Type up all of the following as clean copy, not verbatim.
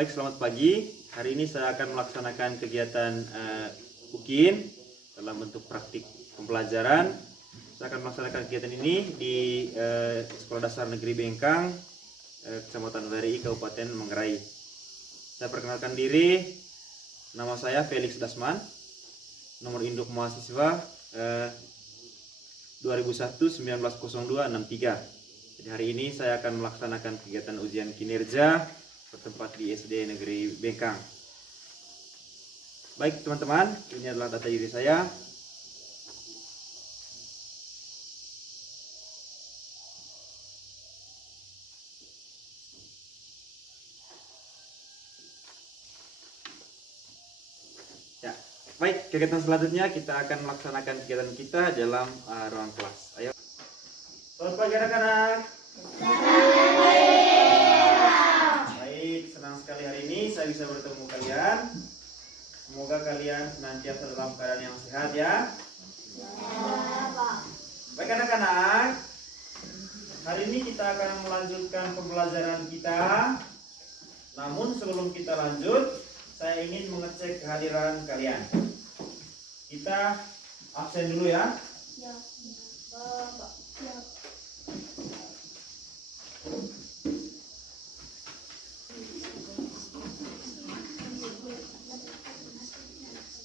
Baik, selamat pagi. Hari ini saya akan melaksanakan kegiatan UKIN dalam bentuk praktik pembelajaran. Saya akan melaksanakan kegiatan ini di Sekolah Dasar Negeri Bengkang, Kecamatan WRI, Kabupaten Manggarai. Saya perkenalkan diri, nama saya Felix Dasman, nomor induk mahasiswa 2001-1902-63. Jadi hari ini saya akan melaksanakan kegiatan ujian kinerja bertempat di SD Negeri Bengkang. Baik teman-teman, ini adalah data diri saya. Ya, baik, kegiatan selanjutnya kita akan melaksanakan kegiatan kita dalam ruang kelas. Ayo. Selamat pagi anak-anak. Senang sekali hari ini saya bisa bertemu kalian. Semoga kalian senantiasa dalam keadaan yang sehat ya. Baik anak-anak, hari ini kita akan melanjutkan pembelajaran kita. Namun sebelum kita lanjut, saya ingin mengecek kehadiran kalian. Kita absen dulu ya. Ya, Bapak. Ya.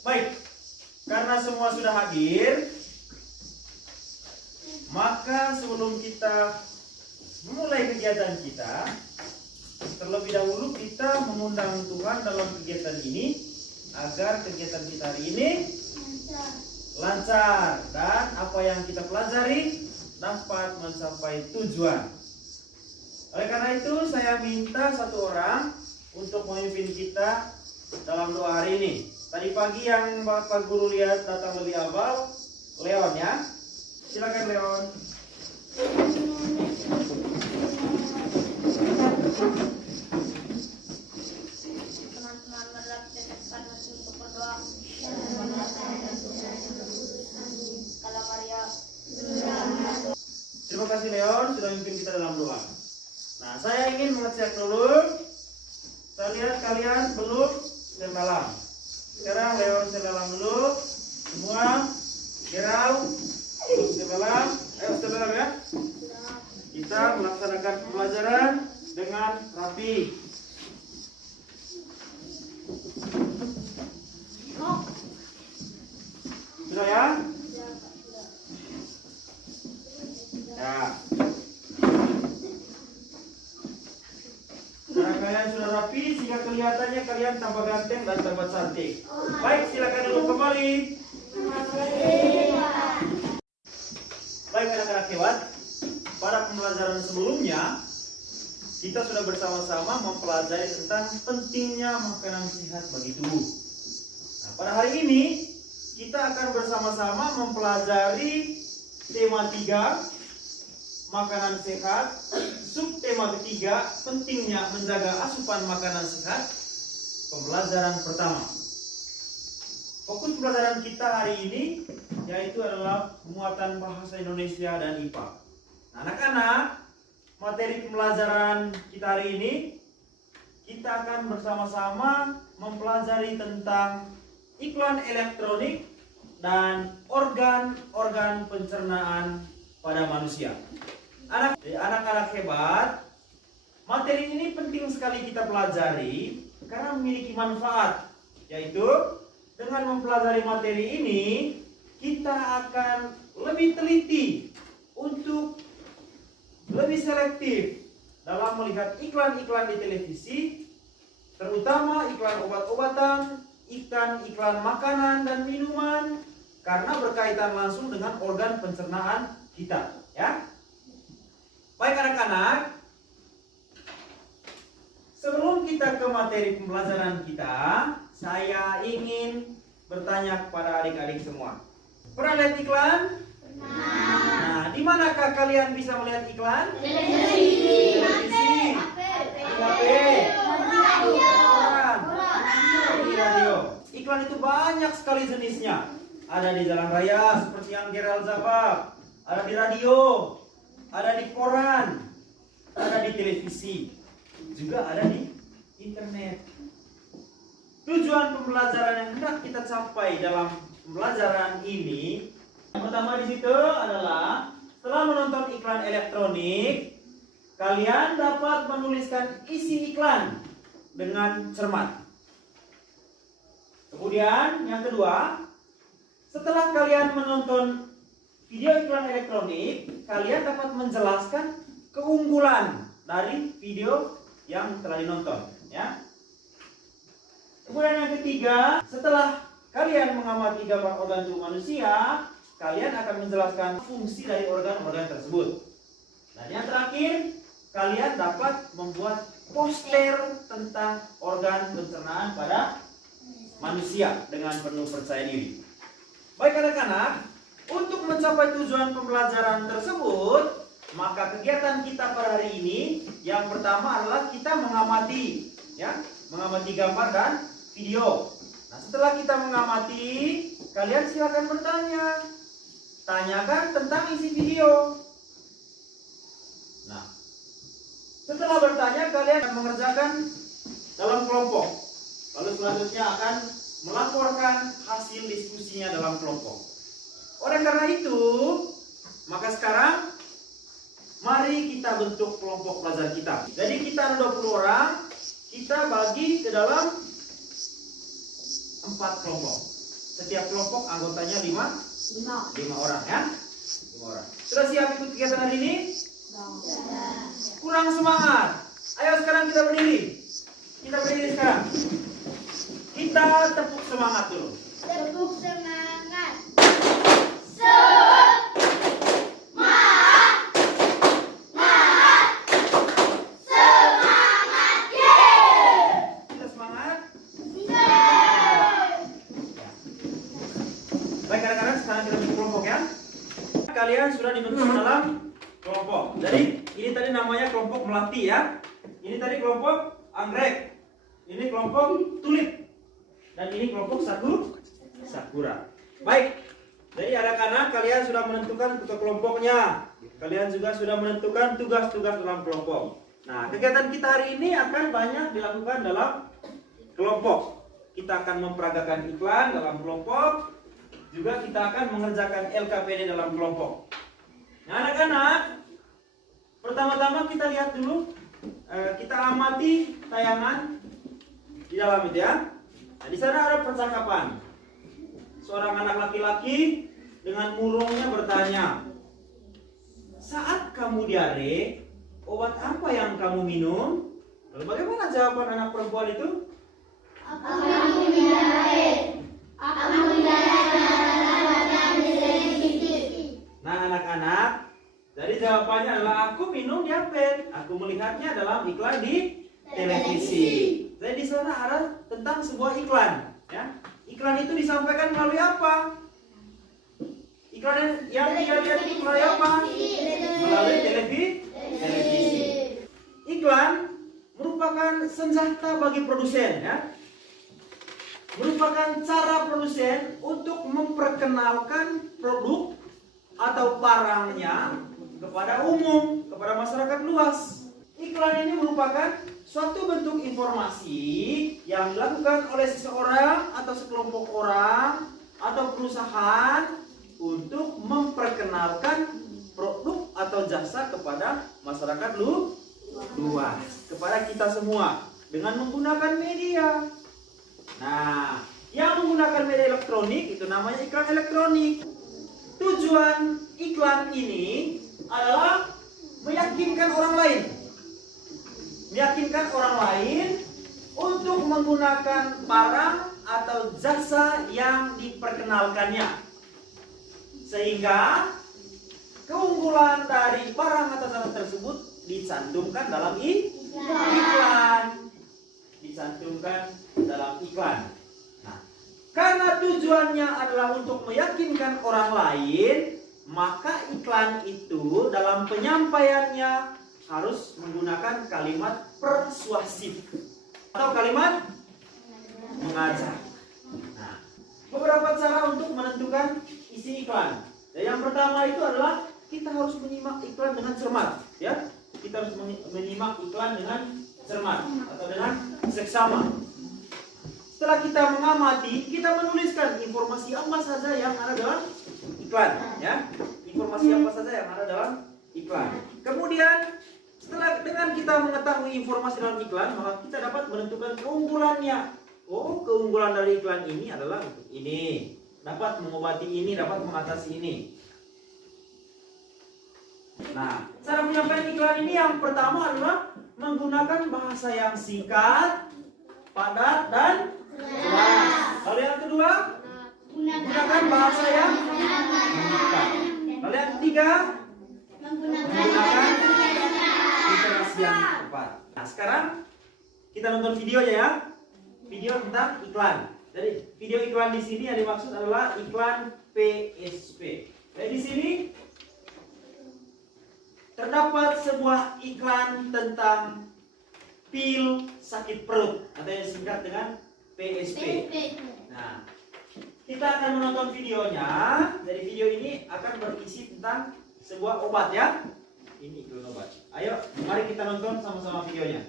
Baik, karena semua sudah hadir, maka sebelum kita memulai kegiatan kita, terlebih dahulu kita mengundang Tuhan dalam kegiatan ini agar kegiatan kita hari ini lancar dan apa yang kita pelajari dapat mencapai tujuan. Oleh karena itu, saya minta satu orang untuk memimpin kita dalam doa hari ini. Tadi pagi yang Bapak Guru lihat datang lebih awal, Leon ya. Silakan Leon. Teman-teman melihat tetapkan untuk berdoa. Kalau Maria. Terima kasih Leon sudah memimpin kita dalam doa. Nah, saya ingin mengecek dulu. Saya lihat kalian belum dalam. Sekarang Leon dalam dulu. Semua Gerald dalam. Ayo dalam ya. Kita melaksanakan pembelajaran dengan rapi. Sudah ya? Ya. Karena kalian sudah rapi, sehingga kelihatannya kalian tambah ganteng dan tambah cantik. Baik, silakan duduk kembali. Baik anak-anak hebat, pada pembelajaran sebelumnya kita sudah bersama-sama mempelajari tentang pentingnya makanan sehat bagi tubuh. Nah, pada hari ini kita akan bersama-sama mempelajari tema 3, makanan sehat. Subtema ketiga, pentingnya menjaga asupan makanan sehat. Pembelajaran pertama. Fokus pembelajaran kita hari ini yaitu adalah muatan bahasa Indonesia dan IPA. Nah, anak-anak, materi pembelajaran kita hari ini kita akan bersama-sama mempelajari tentang iklan elektronik dan organ-organ pencernaan pada manusia. Anak-anak hebat, materi ini penting sekali kita pelajari karena memiliki manfaat, yaitu dengan mempelajari materi ini kita akan lebih teliti untuk lebih selektif dalam melihat iklan-iklan di televisi, terutama iklan obat-obatan, iklan makanan dan minuman, karena berkaitan langsung dengan organ pencernaan kita, ya. Baik anak-anak, sebelum kita ke materi pembelajaran kita, saya ingin bertanya kepada adik-adik semua. Pernah lihat iklan? Pernah. Nah, di manakah kalian bisa melihat iklan? Televisi, HP, di radio. Iklan itu banyak sekali jenisnya. Ada di jalan raya seperti yang Gerald Zabab, ada di radio, ada di koran, ada di televisi, juga ada di internet. Tujuan pembelajaran yang hendak kita capai dalam pembelajaran ini, yang pertama di situ adalah setelah menonton iklan elektronik, kalian dapat menuliskan isi iklan dengan cermat. Kemudian yang kedua, setelah kalian menonton video iklan elektronik, kalian dapat menjelaskan keunggulan dari video yang telah dinonton, ya. Kemudian yang ketiga, setelah kalian mengamati gambar organ tubuh manusia, kalian akan menjelaskan fungsi dari organ-organ tersebut. Dan yang terakhir, kalian dapat membuat poster tentang organ pencernaan pada manusia dengan penuh percaya diri. Baik anak-anak, untuk mencapai tujuan pembelajaran tersebut, maka kegiatan kita pada hari ini yang pertama adalah kita mengamati, ya, mengamati gambar dan video. Nah, setelah kita mengamati, kalian silakan bertanya. Tanyakan tentang isi video. Nah, setelah bertanya, kalian akan mengerjakan dalam kelompok. Lalu selanjutnya akan melaporkan hasil diskusinya dalam kelompok. Oleh karena itu, maka sekarang mari kita bentuk kelompok belajar kita. Jadi kita ada 20 orang, kita bagi ke dalam 4 kelompok. Setiap kelompok anggotanya 5 orang, ya. 5 orang. Sudah siap ikut kegiatan hari ini? Kurang semangat. Ayo sekarang kita berdiri. Kita berdiri sekarang. Kita tepuk semangat dulu. Tepuk semangat. Kita semangat. Baik anak-anak, sekarang kita bentuk kelompok, ya. Kalian sudah dibentuk dalam kelompok. Jadi ini tadi namanya kelompok melati, ya. Ini tadi kelompok anggrek. Ini kelompok tulip. Dan ini kelompok sakura. Baik. Jadi anak-anak, kalian sudah menentukan ketua kelompoknya. Kalian juga sudah menentukan tugas-tugas dalam kelompok. Nah, kegiatan kita hari ini akan banyak dilakukan dalam kelompok. Kita akan memperagakan iklan dalam kelompok. Juga kita akan mengerjakan LKPD dalam kelompok. Nah, anak-anak, pertama-tama kita lihat dulu, kita amati tayangan di dalam itu, ya. Nah, di sana ada percakapan. Seorang anak laki-laki dengan murungnya bertanya, "Saat kamu diare, obat apa yang kamu minum?" Lalu bagaimana jawaban anak perempuan itu? Nah, anak-anak, jadi jawabannya adalah aku minum diapet. Aku melihatnya dalam iklan di televisi. Jadi di sana ada tentang sebuah iklan, ya. Iklan itu disampaikan melalui apa? Iklan yang dia lihat itu melalui apa? Melalui televisi. Iklan merupakan senjata bagi produsen, ya. Merupakan cara produsen untuk memperkenalkan produk atau barangnya kepada umum, kepada masyarakat luas. Iklan ini merupakan suatu bentuk informasi yang dilakukan oleh seseorang atau sekelompok orang atau perusahaan untuk memperkenalkan produk atau jasa kepada masyarakat luas, kepada kita semua dengan menggunakan media. Nah, yang menggunakan media elektronik itu namanya iklan elektronik. Tujuan iklan ini adalah meyakinkan orang lain. Meyakinkan orang lain untuk menggunakan barang atau jasa yang diperkenalkannya. Sehingga keunggulan dari barang atau jasa tersebut dicantumkan dalam iklan. Dicantumkan dalam iklan. Nah, karena tujuannya adalah untuk meyakinkan orang lain, maka iklan itu dalam penyampaiannya harus menggunakan kalimat persuasif atau kalimat mengajak. Nah, beberapa cara untuk menentukan isi iklan. Yang pertama itu adalah kita harus menyimak iklan dengan cermat, ya. Kita harus menyimak iklan dengan cermat atau dengan seksama. Setelah kita mengamati, kita menuliskan informasi apa saja yang ada dalam iklan, ya. Informasi apa saja yang ada dalam iklan. Kemudian setelah dengan kita mengetahui informasi dalam iklan, maka kita dapat menentukan keunggulannya. Oh, keunggulan dari iklan ini adalah ini, dapat mengobati ini, dapat mengatasi ini. Nah, cara menyampaikan iklan ini yang pertama adalah menggunakan bahasa yang singkat, padat, dan jelas. Lalu yang kedua, menggunakan bahasa yang singkat. Lalu yang ketiga, menggunakan literasi yang tepat. Nah, sekarang kita nonton videonya ya. Video tentang iklan. Jadi video iklan di sini yang dimaksud adalah iklan PSP. Jadi di sini terdapat sebuah iklan tentang pil sakit perut atau yang singkat dengan PSP. Nah, kita akan menonton videonya. Jadi video ini akan berisi tentang sebuah obat ya. Ini iklan obat. Ayo, mari kita nonton sama-sama videonya.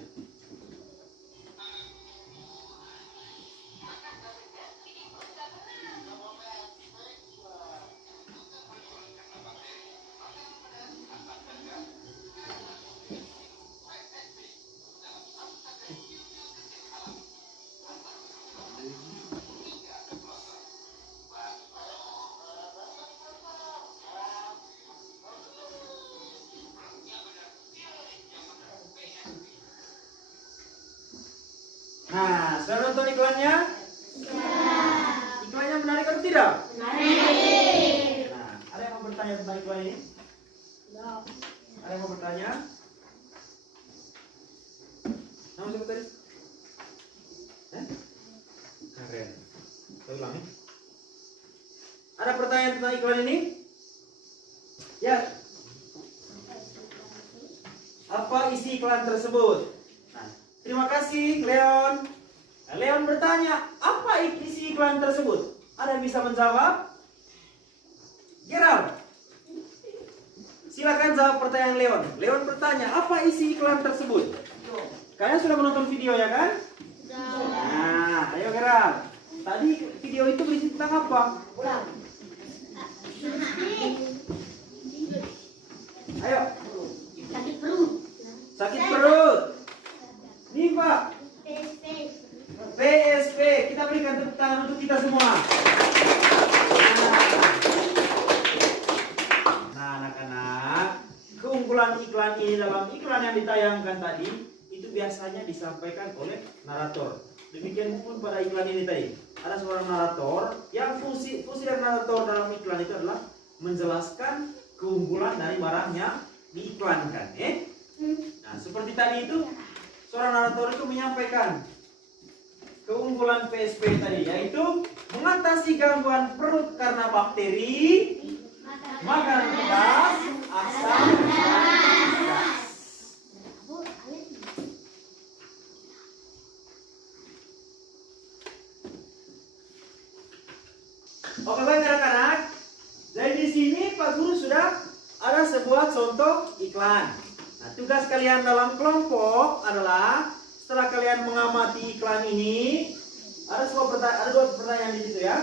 Nah, sudah nonton iklannya? Iklannya menarik atau tidak? Menarik. Nah, ada yang mau bertanya tentang iklan ini? Ada yang mau bertanya? Nama siapa tadi? Karen. Saya ulang ya. Ada pertanyaan tentang iklan ini? Ya. Apa isi iklan tersebut? Terima kasih, Leon. Leon bertanya, apa isi iklan tersebut? Ada yang bisa menjawab? Gerald, silakan jawab pertanyaan Leon. Leon bertanya, apa isi iklan tersebut? Kalian sudah menonton video ya kan? Nah, ayo Gerald. Tadi video itu berisi tentang apa? Ayo. Sakit perut. Sakit perut. Nih Pak, PSP, kita berikan tepuk tangan untuk kita semua. Nah anak-anak, keunggulan iklan ini dalam iklan yang ditayangkan tadi, itu biasanya disampaikan oleh narator. Demikian pun pada iklan ini tadi, ada seorang narator, yang fungsi dari narator dalam iklan itu adalah menjelaskan keunggulan dari barang yang diiklankan. Nah seperti tadi itu, seorang narator itu menyampaikan keunggulan PSP tadi, yaitu mengatasi gangguan perut karena bakteri, makanan pedas, asam, dan gas. Oke baik anak-anak, jadi di sini Pak Guru sudah ada sebuah contoh iklan. Nah, tugas kalian dalam kelompok adalah setelah kalian mengamati iklan ini, ada dua pertanyaan di situ ya.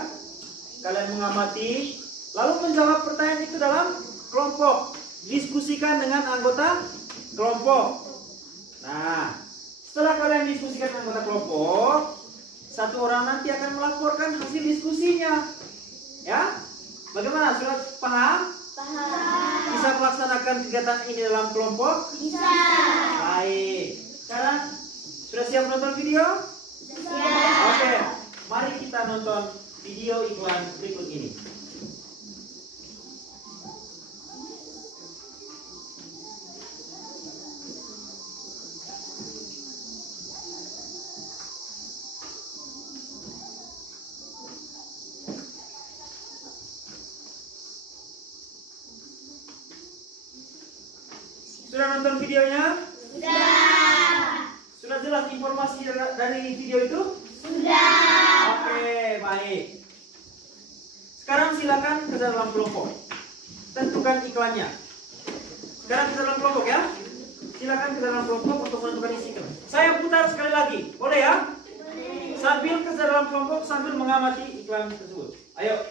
Kalian mengamati, lalu menjawab pertanyaan itu dalam kelompok. Diskusikan dengan anggota kelompok. Nah, setelah kalian diskusikan dengan anggota kelompok, satu orang nanti akan melaporkan hasil diskusinya. Ya, bagaimana? Sudah paham? Bisa melaksanakan kegiatan ini dalam kelompok? Bisa. Baik. Sekarang sudah siap menonton video? Siap. Oke, mari kita nonton video iklan berikut ini. Sudah nonton videonya? Sudah. Sudah jelas informasi dari video itu? Sudah. Oke, baik. Sekarang silakan ke dalam kelompok. Tentukan iklannya. Sekarang ke dalam kelompok ya. silakan ke dalam kelompok untuk menentukan isi iklan. Saya putar sekali lagi, boleh ya? Sambil ke dalam kelompok sambil mengamati iklan tersebut. Ayo.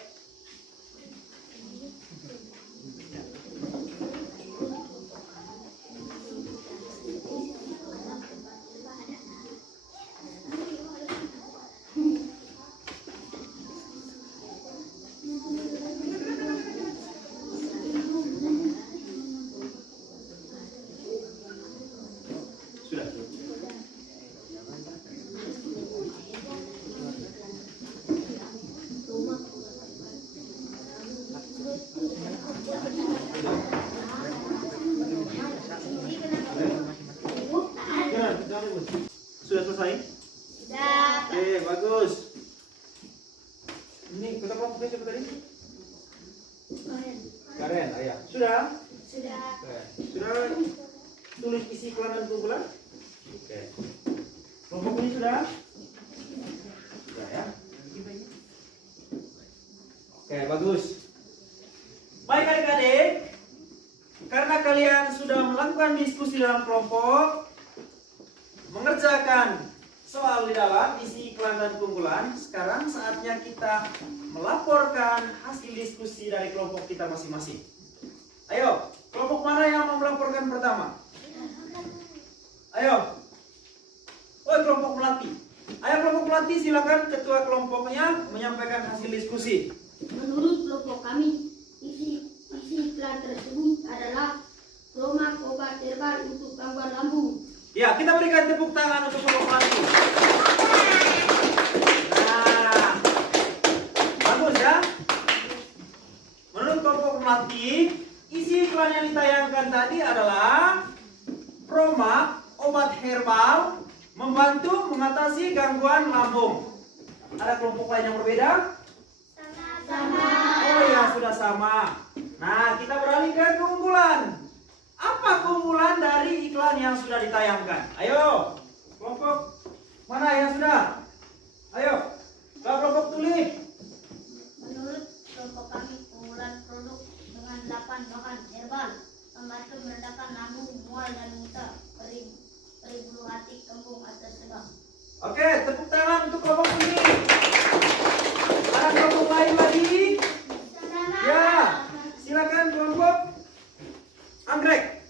Sudah. Sudah selesai? Sudah. Oke, bagus. Ini kita kelompoknya siapa tadi? Karen, ayah. Sudah? Sudah. Oke. Sudah tulis isi iklan dan keunggulan? Oke. Kelompok ini sudah? Sudah ya? Oke, bagus. Baik adik-adik, karena kalian sudah melakukan diskusi dalam kelompok, mengerjakan soal di dalam isi iklan dan keunggulan, sekarang saatnya kita melaporkan hasil diskusi dari kelompok kita masing-masing. Ayo, kelompok mana yang mau melaporkan pertama? Ayo. Oh, kelompok melati. Ayo kelompok melati, silakan ketua kelompoknya menyampaikan hasil diskusi. Menurut kelompok kami, isi iklan tersebut adalah Promak obat herbal untuk gangguan lambung. Ya, kita berikan tepuk tangan untuk kelompok melati. Nah, bagus ya. Menurut kelompok melati, isi iklan yang ditayangkan tadi adalah Promak obat herbal membantu mengatasi gangguan lambung. Ada kelompok lain yang berbeda? Sama. Oh ya, sudah sama. Nah, kita beralih ke keunggulan. Apa keunggulan dari iklan yang sudah ditayangkan? Ayo, kelompok mana yang sudah? Ayo, kelompok tulis. Menurut kelompok kami, keunggulan produk dengan 8 bahan herbal membantu meredakan lambung, mual dan muntah, perih bulu hati, kembung atau sebab. Oke, tepuk tangan untuk kelompok ini. Ada kelompok lain lagi? Ya, silakan kelompok anggrek.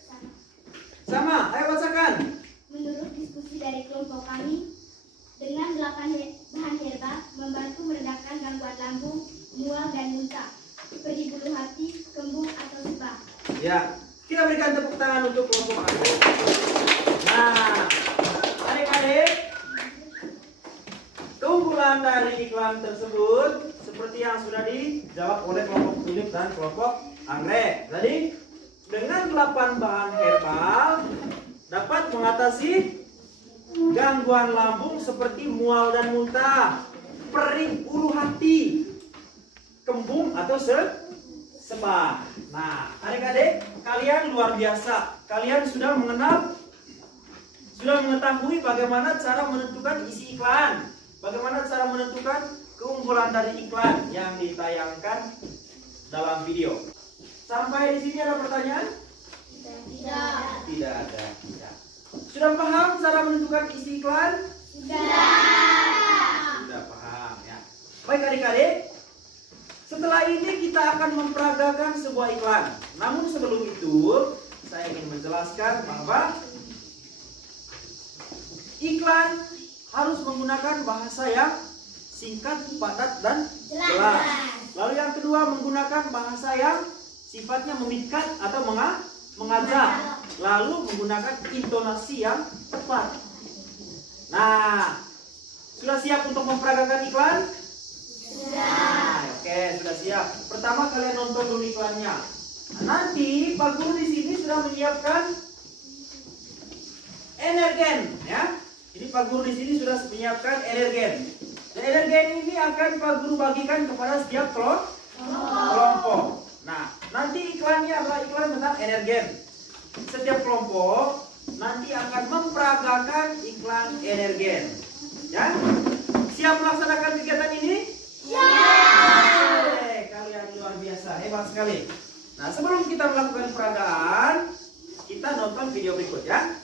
Sama, ayo bacakan. Menurut diskusi dari kelompok kami, dengan 8 bahan herbal membantu meredakan gangguan lambung, mual dan muntah, perih bulu hati, kembung atau sebab. Ya, kita berikan tepuk tangan untuk kelompok anggrek. Nah, adik-adik, keunggulan dari iklan tersebut seperti yang sudah dijawab oleh kelompok tulip dan kelompok anggrek. Jadi, dengan 8 bahan herbal dapat mengatasi gangguan lambung seperti mual dan muntah, perih bulu hati, kembung atau sebab. Nah, adik-adik, kalian luar biasa. Kalian sudah mengetahui bagaimana cara menentukan isi iklan, bagaimana cara menentukan keunggulan dari iklan yang ditayangkan dalam video. Sampai di sini ada pertanyaan? Tidak. Tidak ada. Tidak. Sudah paham cara menentukan isi iklan? Sudah paham ya. Baik adik-adik, setelah ini kita akan memperagakan sebuah iklan. Namun sebelum itu, saya ingin menjelaskan bahwa iklan harus menggunakan bahasa yang singkat, padat, dan jelas. Lalu yang kedua, menggunakan bahasa yang sifatnya memikat atau mengajak. Lalu menggunakan intonasi yang tepat. Nah, sudah siap untuk memperagakan iklan? Sudah. Oke, sudah siap. Pertama kalian nonton dulu iklannya. Nanti Pak Guru di sini sudah menyiapkan energen, ya. Jadi Pak Guru di sini sudah menyiapkan energen. Dan energen ini akan Pak Guru bagikan kepada setiap kelompok. Nah, nanti iklannya adalah iklan tentang energen. Setiap kelompok nanti akan memperagakan iklan energen. Ya? Siap melaksanakan kegiatan ini? Kalian luar biasa, hebat sekali. Nah, sebelum kita melakukan peragaan, kita nonton video berikut ya.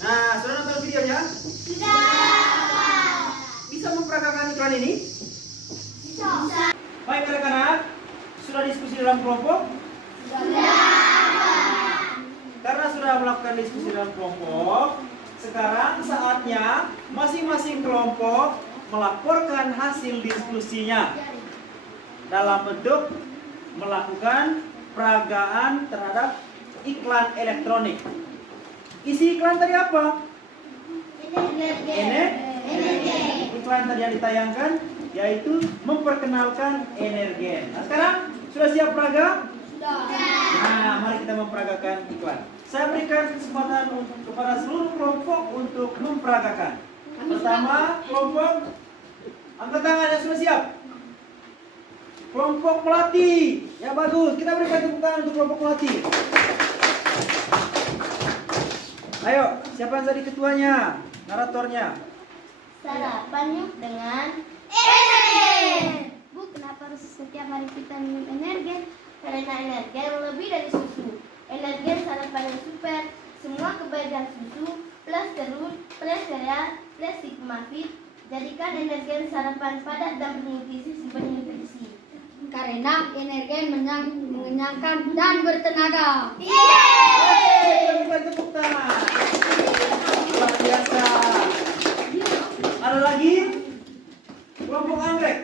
Nah, sudah nonton videonya? Sudah. Bisa memperagakan iklan ini? Bisa. Baik anak-anak, sudah diskusi dalam kelompok? Karena sudah melakukan diskusi dalam kelompok, sekarang saatnya masing-masing kelompok melaporkan hasil diskusinya dalam bentuk melakukan peragaan terhadap iklan elektronik. Isi iklan tadi apa? Iklan tadi yang ditayangkan yaitu memperkenalkan energen. Nah, sekarang sudah siap peraga? Nah, mari kita memperagakan iklan. Saya berikan kesempatan kepada seluruh kelompok untuk memperagakan. Pertama, kelompok angkat tangan yang sudah siap. Kelompok pelatih, ya bagus. Kita berikan tepuk tangan untuk kelompok pelatih. Ayo, siapa yang jadi ketuanya, naratornya? Sarapan yuk dengan energen. Bu, kenapa harus setiap hari kita minum energen? Karena energen lebih dari susu. Energen sarapan yang super. Semua kebaikan susu plus telur plus sereal plus Sigma Fit. Jadikan energen sarapan padat dan bernutrisi sebanyak nutrisi. Karena energen mengenyangkan dan bertenaga. Yeay! Berikan tepuk tangan. Luar biasa. Ada lagi? Kelompok anggrek.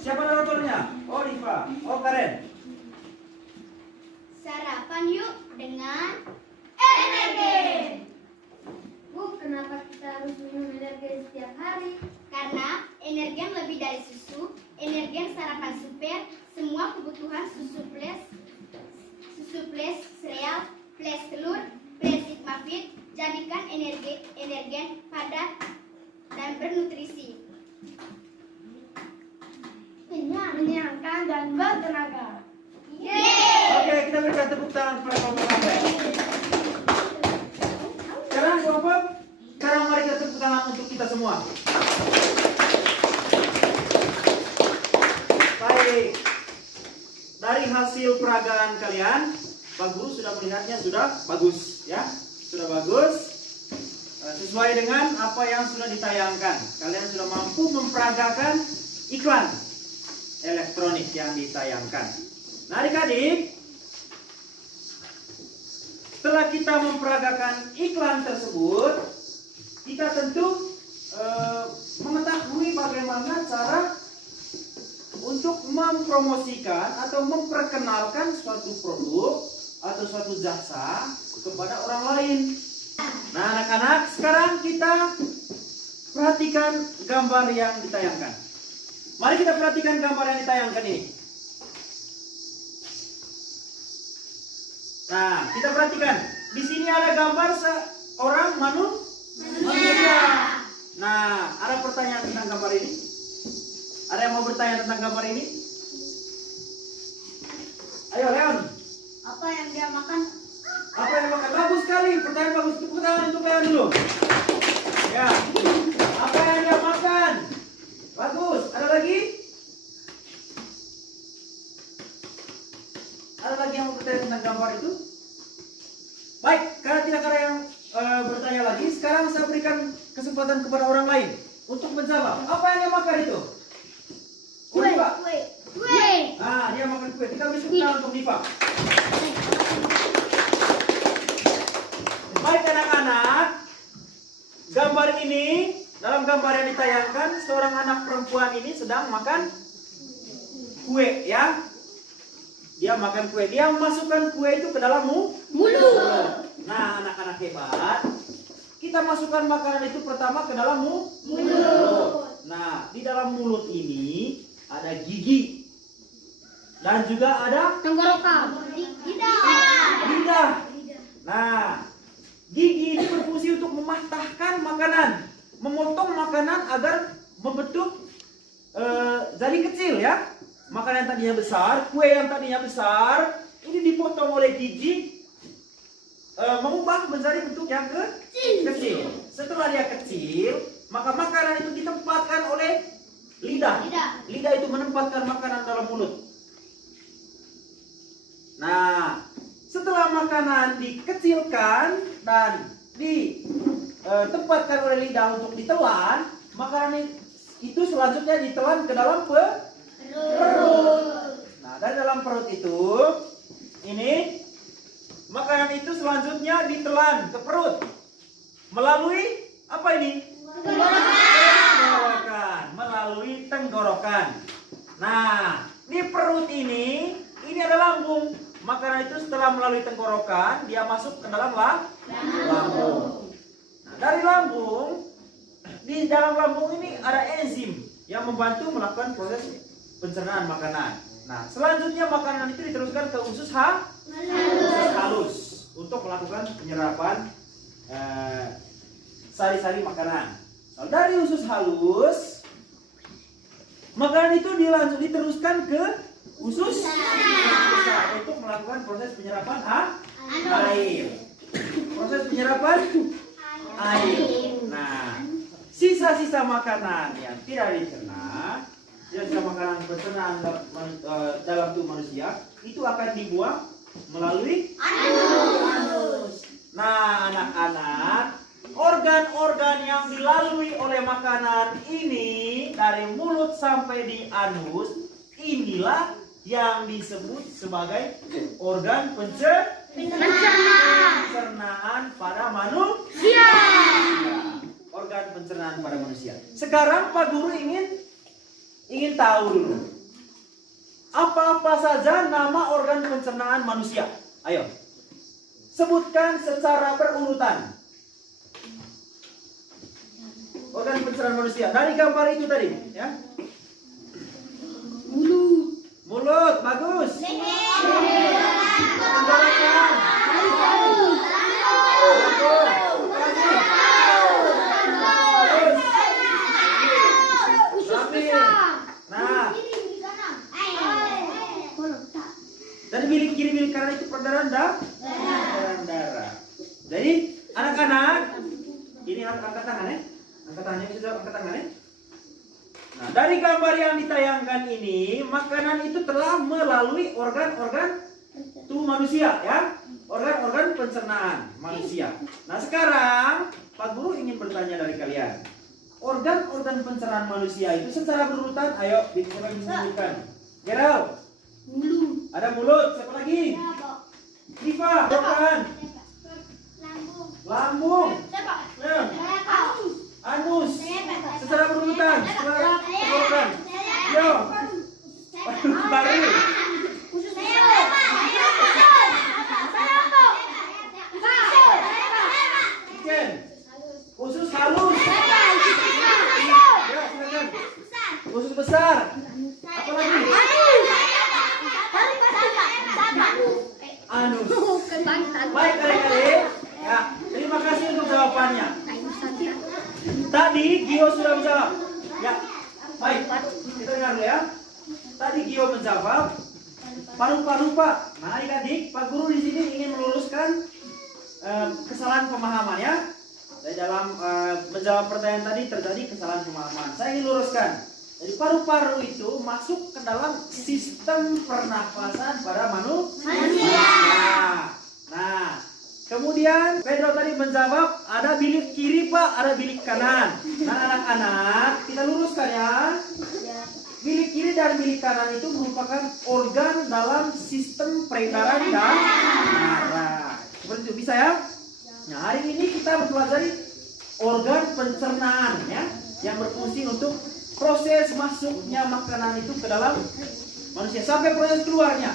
Siapa naratornya? Oh, Rifa. Oh, Karen. Sarapan yuk dengan energen. Bu, kenapa kita harus minum energen setiap hari? Karena energen lebih dari susu. Energen sarapan super. Semua kebutuhan susu plus sereal plus telur plus Sigma Fit. Jadikan energen padat dan bernutrisi. Menyenangkan dan bertenaga. Oke, kita berikan tepuk tangan kepada kelompok anggrek. Sekarang kelompok, sekarang mari kita tepuk tangan untuk kita semua. Baik. Dari hasil peragaan kalian, Pak Guru sudah melihatnya sudah bagus, ya, sudah bagus. Sesuai dengan apa yang sudah ditayangkan, kalian sudah mampu memperagakan iklan elektronik yang ditayangkan. Nah, adik-adik, setelah kita memperagakan iklan tersebut, kita tentu mengetahui bagaimana cara untuk mempromosikan atau memperkenalkan suatu produk atau suatu jasa kepada orang lain. Nah, anak-anak, sekarang kita perhatikan gambar yang ditayangkan. Mari kita perhatikan gambar yang ditayangkan ini. Nah, kita perhatikan. Di sini ada gambar seorang manusia. Nah, ada pertanyaan tentang gambar ini? Ada yang mau bertanya tentang gambar ini? Ayo, Leon. Apa yang dia makan? Apa yang makan? Bagus sekali. Pertanyaan bagus. Tepuk tangan untuk Leon dulu. Ya. Apa yang dia makan? Bagus. Ada lagi? Ada lagi yang mau bertanya tentang gambar itu? Baik, karena tidak ada yang bertanya lagi, sekarang saya berikan kesempatan kepada orang lain untuk menjawab. Apa yang dia makan itu? Kue. Pak. Kue. Ah, dia makan kue. Kita beri tepuk tangan untuk Diva. Baik anak-anak, gambar ini, dalam gambar yang ditayangkan, seorang anak perempuan ini sedang makan kue, ya. Dia makan kue, dia masukkan kue itu ke dalam mulut. Nah, anak-anak hebat, kita masukkan makanan itu pertama ke dalam mulut. Nah, di dalam mulut ini ada gigi. dan juga ada Tenggorokan. lidah. Nah, gigi ini berfungsi untuk mematahkan makanan, memotong makanan agar membentuk jadi kecil ya. Makanan yang tadinya besar, kue yang tadinya besar, ini dipotong oleh gigi, mengubah menjadi bentuk yang kecil. Setelah dia kecil, maka makanan itu ditempatkan oleh lidah. Lidah itu menempatkan makanan dalam mulut. Nah, setelah makanan dikecilkan dan ditempatkan oleh lidah untuk ditelan, makanan itu selanjutnya ditelan ke dalam perut. Nah, dari dalam perut itu, ini makanan itu selanjutnya ditelan ke perut melalui apa ini? Tenggorokan. Melalui tenggorokan. Nah, di perut ini ada lambung. Makanan itu setelah melalui tenggorokan, dia masuk ke dalam lambung. Nah, dari lambung, di dalam lambung ini ada enzim yang membantu melakukan proses pencernaan makanan. Nah, selanjutnya makanan itu diteruskan ke usus halus untuk melakukan penyerapan sari-sari makanan. Nah, dari usus halus, makanan itu diteruskan ke usus besar untuk melakukan proses penyerapan air. Proses penyerapan air. Nah, sisa-sisa makanan yang tidak dicerna, sisa makanan pencernaan dalam tubuh manusia itu akan dibuang melalui anus. Nah, anak-anak, organ-organ yang dilalui oleh makanan ini dari mulut sampai di anus, inilah yang disebut sebagai organ pencernaan pada manusia. Organ pencernaan pada manusia. Sekarang Pak Guru ingin tahu dulu, apa-apa saja nama organ pencernaan manusia? Ayo, sebutkan secara berurutan. Organ pencernaan manusia. Dari gambar itu tadi, ya. Mulut, bagus. Tenggorokan. Nah, dari bilik kiri bilik kanan itu peredaran darah. Jadi anak-anak, ini angkat tangan ya. Angkat tangannya, sudah angkat tangan ya. Nah, dari gambar yang ditayangkan ini, makanan itu telah melalui organ-organ tubuh manusia ya. Organ-organ pencernaan manusia. Nah, sekarang Pak Guru ingin bertanya dari kalian. Organ-organ pencernaan manusia itu secara berurutan, ayo siapa yang bisa sebutkan? Gerald. Mulut. Ada mulut, siapa lagi? Diva, bukan. Lambung. Ya. Anus. Secara berurutan, secara berurutan. Yo. Baru. Iken. Usus halus. Ya, silakan. Usus besar. Apa lagi? Anus. Baik adik-adik. Ya, terima kasih untuk jawabannya. Tadi Gio sudah menjawab. Ya, baik. Kita dengar dulu ya. Tadi Gio menjawab paru-paru Pak. Nah, adik-adik, Pak Guru di sini ingin meluruskan kesalahan pemahaman ya. Dari dalam menjawab pertanyaan tadi terjadi kesalahan pemahaman. Saya ingin luruskan. Jadi paru-paru itu masuk ke dalam sistem pernafasan pada manusia. Nah, kemudian Pedro tadi menjawab ada bilik kiri Pak, ada bilik kanan. Nah, anak-anak, kita luruskan ya. Bilik kiri dan bilik kanan itu merupakan organ dalam sistem peredaran darah. Seperti itu bisa ya? Nah, hari ini kita mempelajari organ pencernaan ya, yang berfungsi untuk proses masuknya makanan itu ke dalam manusia sampai proses keluarnya.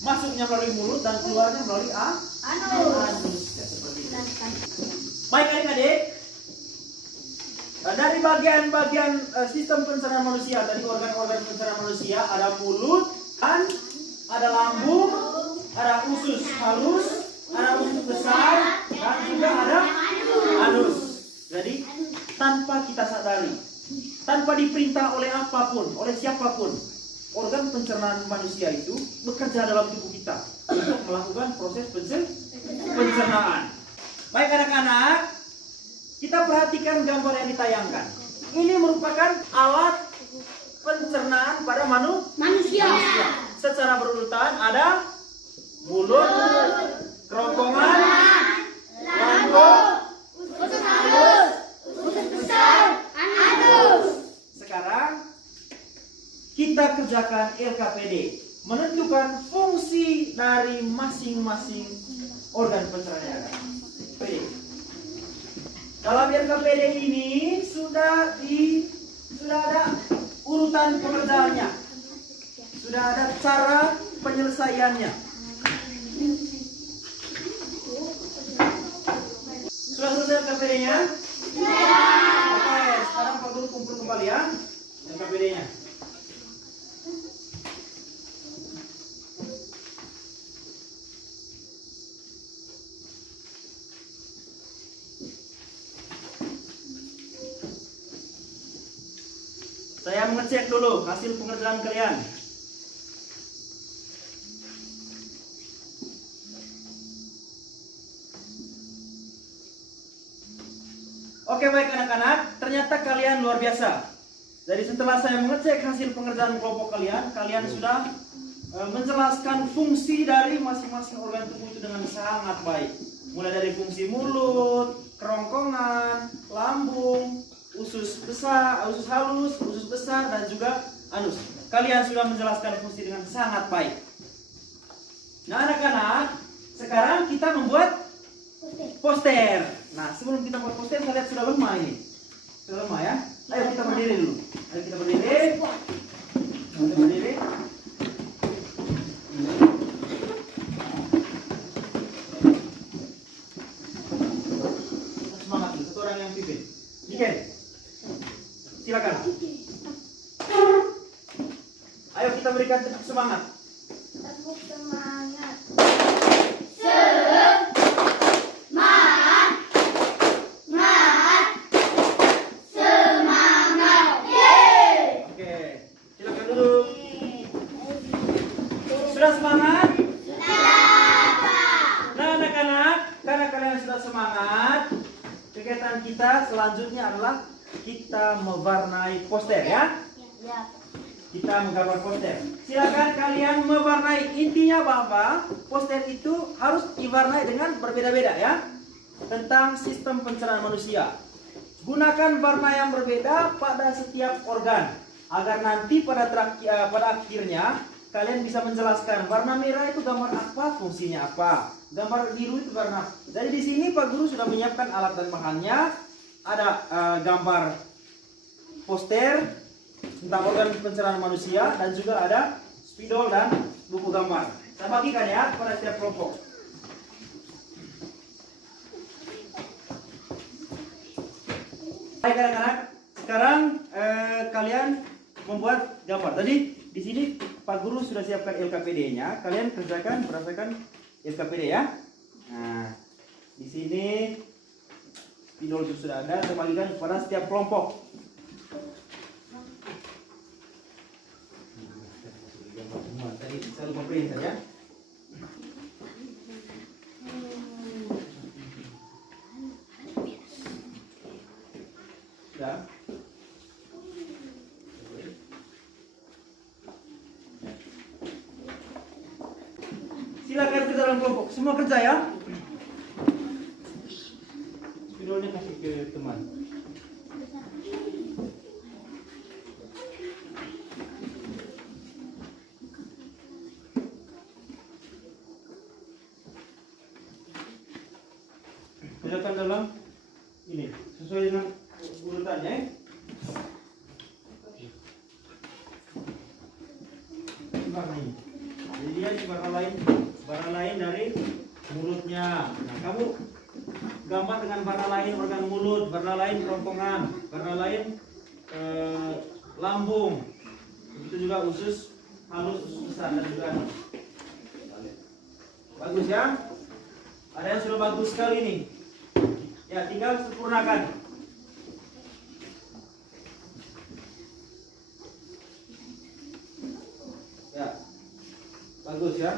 Masuknya melalui mulut dan keluarnya melalui anus. Ya, seperti itu. Baik adik-adik, dari bagian-bagian sistem pencernaan manusia, tadi organ-organ pencernaan manusia ada mulut, ada lambung, ada usus halus, ada usus besar, dan juga ada anus. Jadi tanpa kita sadari, tanpa diperintah oleh apapun, oleh siapapun, organ pencernaan manusia itu bekerja dalam tubuh kita untuk melakukan proses pencernaan. Baik anak-anak, kita perhatikan gambar yang ditayangkan. Ini merupakan alat pencernaan pada manusia. Secara berurutan ada mulut, kerongkongan, lambung, usus halus, usus besar, anus. Sekarang kita kerjakan LKPD, menentukan fungsi dari masing-masing organ pencernaan. PD. Dalam LKPD ini sudah ada urutan pengerjaannya, sudah ada cara penyelesaiannya. Sudah selesai LKPD-nya? Oke, sekarang Pak Guru kumpul kembali ya LKPD-nya. Saya mengecek dulu hasil pengerjaan kalian. Oke baik anak-anak, ternyata kalian luar biasa. Jadi setelah saya mengecek hasil pengerjaan kelompok kalian, kalian sudah menjelaskan fungsi dari masing-masing organ tubuh itu dengan sangat baik. Mulai dari fungsi mulut, kerongkongan, lambung, usus besar, usus halus, usus besar, dan juga anus. Kalian sudah menjelaskan fungsi dengan sangat baik. Nah anak-anak, sekarang kita membuat poster. Nah sebelum kita buat poster, saya lihat sudah lemah ini. Sudah lemah ya. Ayo kita berdiri dulu. Ayo kita berdiri. Kita berdiri. Semangat dulu. Satu orang yang pimpin. Niken. Silakan. Ayo kita berikan tepuk semangat. Tepuk semangat. Oke, silakan duduk. Sudah semangat? Nah anak-anak, karena kalian sudah semangat, kegiatan kita selanjutnya adalah kita mewarnai poster ya. Kita menggambar poster. Silakan kalian mewarnai. Intinya bahwa poster itu harus diwarnai dengan berbeda-beda ya. Tentang sistem pencernaan manusia. Gunakan warna yang berbeda pada setiap organ agar nanti pada akhirnya kalian bisa menjelaskan warna merah itu gambar apa, fungsinya apa. Gambar biru itu warna. Jadi di sini Pak Guru sudah menyiapkan alat dan bahannya. Ada gambar poster tentang organ pencernaan manusia dan juga ada spidol dan buku gambar. Saya bagikan ya pada setiap kelompok. Baik anak-anak, sekarang kalian membuat gambar. Tadi di sini Pak Guru sudah siapkan LKPD-nya. Kalian kerjakan berdasarkan LKPD ya. Nah, di sini spidol itu sudah ada. Saya bagikan pada setiap kelompok. Tadi saya lupa print saja. Sudah. Silakan ke dalam kelompok. Semua kerja ya. Spidolnya kasih ke teman. Kerjakan dalam ini sesuai dengan urutannya. Warna ini. Jadi dia warna lain dari mulutnya. Nah, kamu gambar dengan warna lain organ mulut, warna lain kerongkongan, warna lain lambung. Begitu juga usus halus, usus besar dan juga anu. Bagus ya. Ada yang sudah bagus sekali nih. Ya, tinggal sempurnakan. Ya. Bagus ya.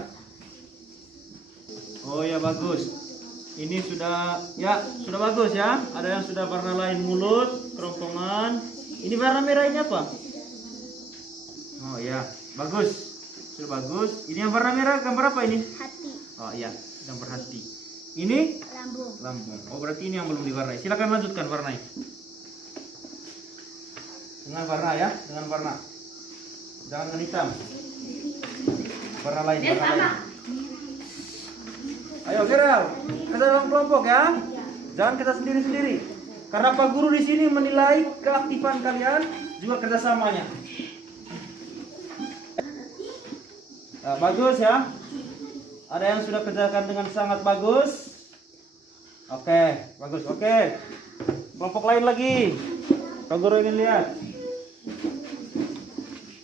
Oh ya, bagus. Ini sudah bagus ya. Ada yang sudah warna lain mulut, kerongkongan. Ini warna merah ini apa? Oh ya, bagus. Sudah bagus. Ini yang warna merah gambar apa ini? Hati. Oh iya, gambar hati. Ini Lambung. lambung. Oh, berarti ini yang belum diwarnai. Silakan lanjutkan warnai. Dengan warna ya, dengan warna. Jangan dengan hitam. Warna lain, warna lain. Ayo, Gerald. Kita dalam kelompok ya. Jangan kita sendiri-sendiri. Karena Pak Guru di sini menilai keaktifan kalian juga kerjasamanya. Nah, bagus ya. Ada yang sudah kerjakan dengan sangat bagus. Oke, bagus. Oke. Kelompok lain lagi. Pak Guru ingin lihat.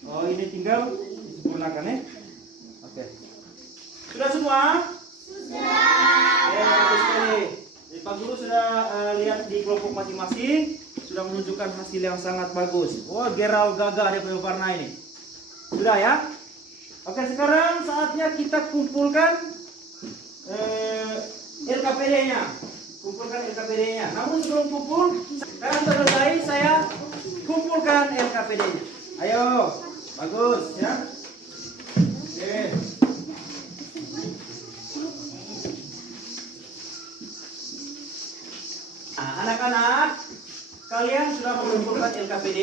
Oh, ini tinggal disempurnakan ya. Oke. Sudah semua? Ya, bagus sekali. Jadi Pak Guru sudah lihat di kelompok masing-masing, sudah menunjukkan hasil yang sangat bagus. Wah, Gerald gagah dia punya warna ini. Sudah ya? Oke, sekarang saatnya kita kumpulkan LKPD-nya. Kumpulkan LKPD-nya. Namun sebelum kumpul, sekarang selesai saya kumpulkan LKPD-nya. Ayo, bagus ya. Oke. Nah, anak-anak, kalian sudah mengumpulkan LKPD.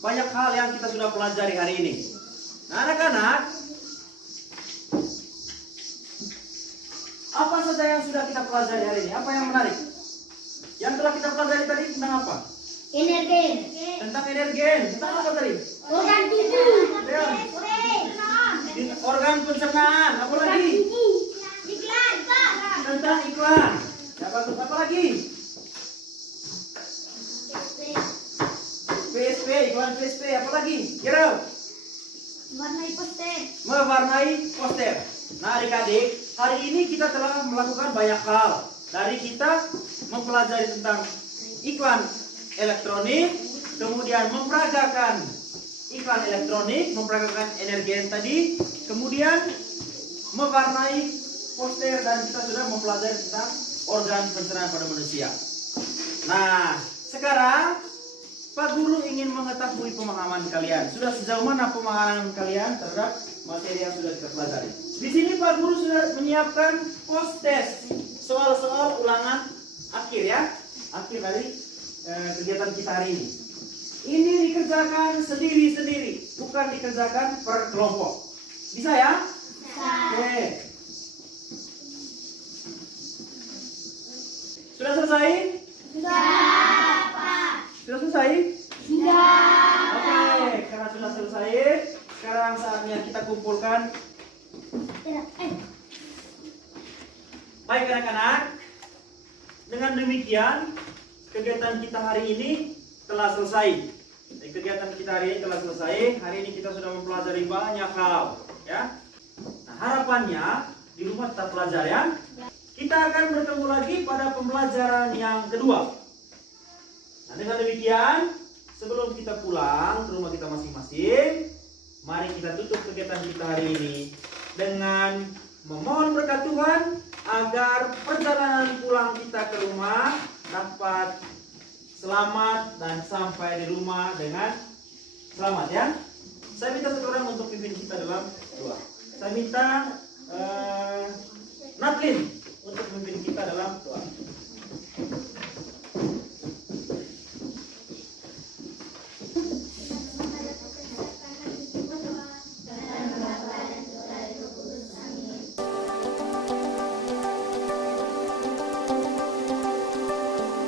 Banyak hal yang kita sudah pelajari hari ini. Nah, anak-anak, apa saja yang sudah kita pelajari hari ini? Apa yang menarik? Yang telah kita pelajari tadi tentang apa? Energen. Tentang energen. Tentang apa tadi? Organ tubuh. Organ pencernaan. Apa lagi? Iklan. Tentang iklan. Ya, bagus. Apa lagi? PSP, iklan PSP. Apa lagi? Gerald? Warnai poster. Mewarnai poster. Nah, adik-adik, hari ini kita telah melakukan banyak hal. Dari kita mempelajari tentang iklan elektronik, kemudian memperagakan iklan elektronik, memperagakan energen tadi, kemudian mewarnai poster, dan kita sudah mempelajari tentang organ pencernaan pada manusia. Nah, sekarang Pak Guru ingin mengetahui pemahaman kalian. Sudah sejauh mana pemahaman kalian terhadap materi yang sudah kita pelajari? Di sini Pak Guru sudah menyiapkan post test, soal-soal ulangan akhir ya, akhir dari kegiatan kita hari ini. Ini dikerjakan sendiri-sendiri, bukan dikerjakan per kelompok. Bisa ya? Bisa. Oke. Sudah selesai? Sudah, Pak. Sudah selesai? Sudah. Oke, karena sudah selesai, sekarang saatnya kita kumpulkan. Baik anak-anak, dengan demikian kegiatan kita hari ini telah selesai. Kegiatan kita hari ini telah selesai. Hari ini kita sudah mempelajari banyak hal, ya. Nah, harapannya di rumah tetap belajar ya. Kita akan bertemu lagi pada pembelajaran yang kedua. Nah, dengan demikian, sebelum kita pulang ke rumah kita masing-masing, mari kita tutup kegiatan kita hari ini dengan memohon berkat Tuhan agar perjalanan pulang kita ke rumah dapat selamat dan sampai di rumah dengan selamat ya. Saya minta seseorang untuk pimpin kita dalam doa. Saya minta Natlin untuk memimpin kita dalam doa.